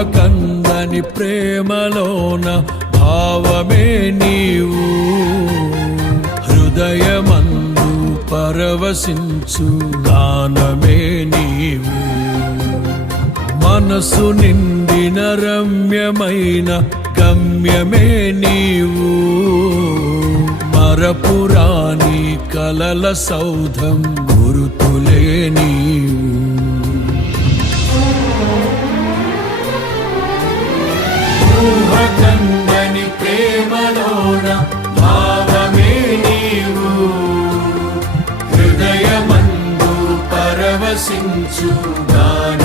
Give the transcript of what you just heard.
ఊహకందని ప్రేమలోన భావమే నీవు, హృదయమందు పరవశించు గానమే నీవు. మనసు నిండిన రమ్యమైన గమ్యమే నీవు, మరపురాని కలల సౌధం గురుతులే నీవు. ఊహకందని ప్రేమలోన భావమే నీవు, హృదయమందు పరవశించు గానమే